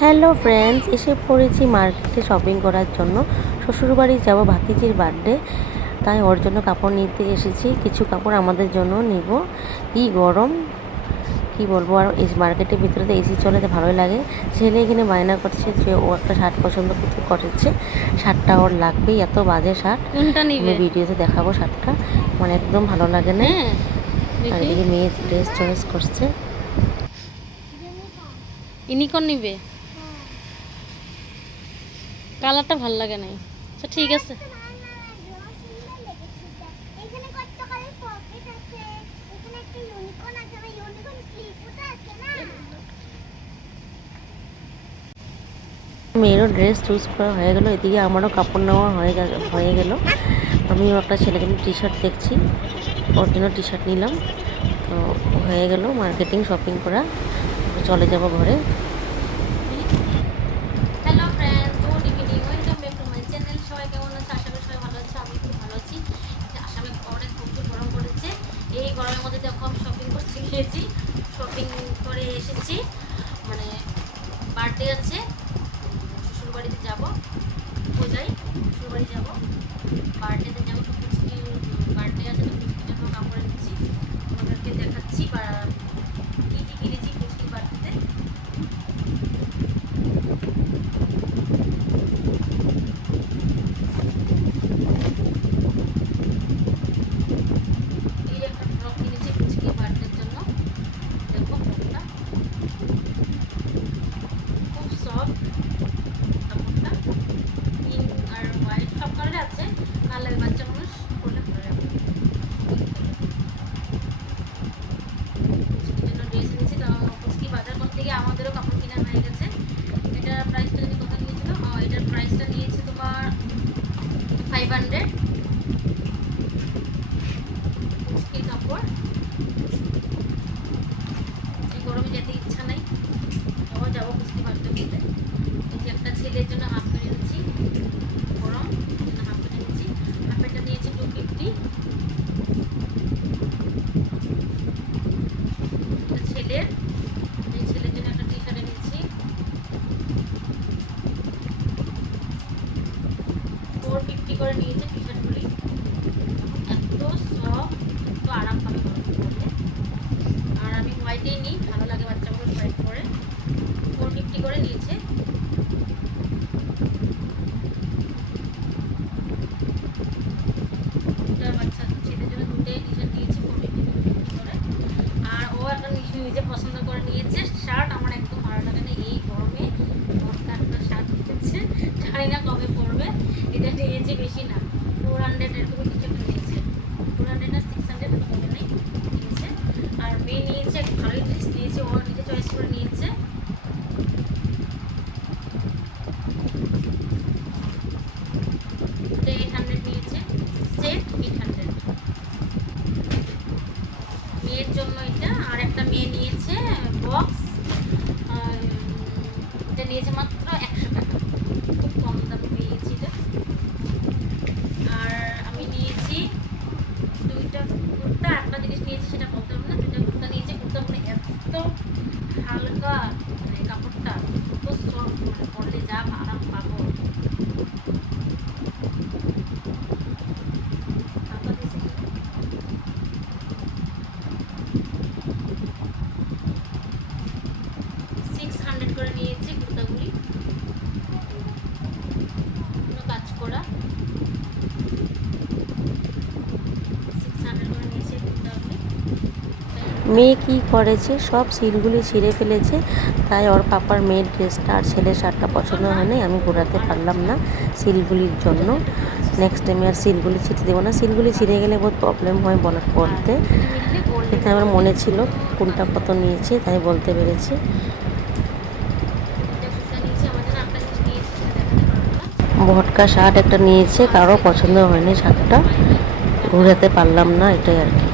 Hello friends, এসে পড়েছি মার্কেটে শপিং করার জন্য। শ্বশুরবাড়ি যাব, ভাতিজির বার্থডে, তাই ওর জন্য কাপড় নিতে এসেছি। কিছু কাপড় আমাদের জন্য নিব। কি গরম, কি বলবো। আর এই মার্কেটের ভিতরে তো এসি চলে, তো ভালোই লাগে। ছেলে এখানে বায়না করছে যে ও একটা শার্ট পছন্দ করেছে, শার্টটা ওর লাগবেই। এত বাজে শার্ট, আমি ভিডিওতে দেখাবো শার্টটা, মানে একদম ভালো লাগে না। আর এদিকে মেয়ে ড্রেস চয়েস করছে। ইনিকন নিবে, কালারটা ভাল লাগে নাই। আচ্ছা ঠিক আছে, মেয়েরও ড্রেস চুজ করা হয়ে গেল, এদিকে আমারও কাপড় নেওয়া হয়ে গেল। আমিও একটা ছেলের জন্য টি শার্ট দেখছি, ওর জন্য টি শার্ট নিলাম। তো হয়ে গেল মার্কেটিং শপিং করা, চলে যাব ঘরে। Hello friends, good evening, welcome back to my channel. সবাই কেমন আছে? আশা করি সবাই ভালো আছে। আমি খুব ভালো আছি। আসামে অনেক প্রচুর গরম পড়েছে। এই গরমের মধ্যে দেখো আমি শপিং করতে গিয়েছি, শপিং করে এসেছি। মানে বার্থডে আছে, শ্বশুরবাড়িতে যাবো, পূজায় শ্বশুরবাড়ি যাবো, বার্থডেতে যাবো। তো পুচকির বার্থডে আছে, তো পুচকির জন্য কাপড় এনেছি, ওদেরকে দেখাচ্ছি বা কী কী কিনেছি পুচকির বার্থডেতে। এই একটা ফ্রক কিনেছি পুচকির বার্থডের জন্য। দেখো ফ্রকটা খুব সফট, কাপড়টা পিঙ্ক আর হোয়াইট সব কালারে আছে। কালার বাচ্চা মানুষ পরলে ভালো লাগবে। পুচকির জন্য ড্রেস এনেছি। তো পুচকি বাজার করতে গিয়ে আমাদেরও কাপড় কেনা হয়ে গেছে। এটার প্রাইসটা যদি কত নিয়েছিল, এটার প্রাইসটা নিয়েছে তোমার 500। পুচকির কাপড়, এই গরমে যেতে ইচ্ছা নাই, আবার যাবো পুচকি বার্থডে বলতে। এই যে একটা ছেলের জন্য হাফ প্যান্ট এনেছি, গরম জন্য হাফ প্যান্ট এনেছি। হাফ প্যান্টটা নিয়েছি 250। এটা ছেলের, এই ছেলের জন্য একটা টি শার্ট এনেছি 450 করে নিয়েছে। টি শার্টগুলি এত সফট, এত আরাম পাবে গরমে পরলে। আর আমি হোয়াইটেই নিই, ভালো লাগে বাচ্চা মানুষ হোয়াইট পরে। 450 করে নিয়েছে। দুটা বাচ্চা ছেলের জন্য দুটোই টি শার্ট নিয়েছি 450 করে। আর ও একটা নিজে পছন্দ করে নিয়েছে শার্ট। আমার একদম ভালো লাগে না এই গরমে মোটা একটা শার্ট নিয়েছে, জানি না কবে পরবে। এটা নিয়েছে বেশি না, 400 এরকমই কিছু একটা নিয়েছে, 400 না 600 এটা মনে নেই নিয়েছে। আর মেয়ে নিয়েছে একটা ভালোই ড্রেস নিয়েছে, ও নিজে চয়েস করে নিয়েছে। এটা 800 নিয়েছে, সেট 800 মেয়ের জন্য এটা। আর একটা মেয়ে নিয়েছে বক্স, এটা নিয়েছে মাত্র 100 টাকা, খুব কম দামে পেয়েছি এটা। আর আমি নিয়েছি দুইটা কুর্তা, একটা জিনিস নিয়েছি সেটা বলতে পারবো না। দুইটা কুর্তা নিয়েছি, কুর্তা মানে এত হালকা, মানে কাপড়টা এত সফট, মানে পরলে যা আরাম পাবো। হালকা দিয়েছে 600 করে নিয়েছি কুর্তাগুলি, কোনো কাজ করা। 600 করে নিয়েছি কুর্তাগুলি। মেয়ে কি করেছে, সব সিলগুলি ছিঁড়ে ফেলেছে, তাই ওর পাপার মেয়ের ড্রেসটা আর ছেলের শার্টটা পছন্দ হয় নাই। আমি ঘোরাতে পারলাম না সিলগুলির জন্য। নেক্সট টাইমে আর সিলগুলি ছিঁড়তে দেবো না, সিলগুলি ছিঁড়ে গেলে বহুত প্রবলেম হয় বলতে। এটা আমার মনে ছিল কোনটা কত নিয়েছে, তাই বলতে পেরেছি। ভটকা শার্ট একটা নিয়েছে, কারো পছন্দ হয়নি শার্টটা, ঘোরাতে পারলাম না, এটাই আর কি।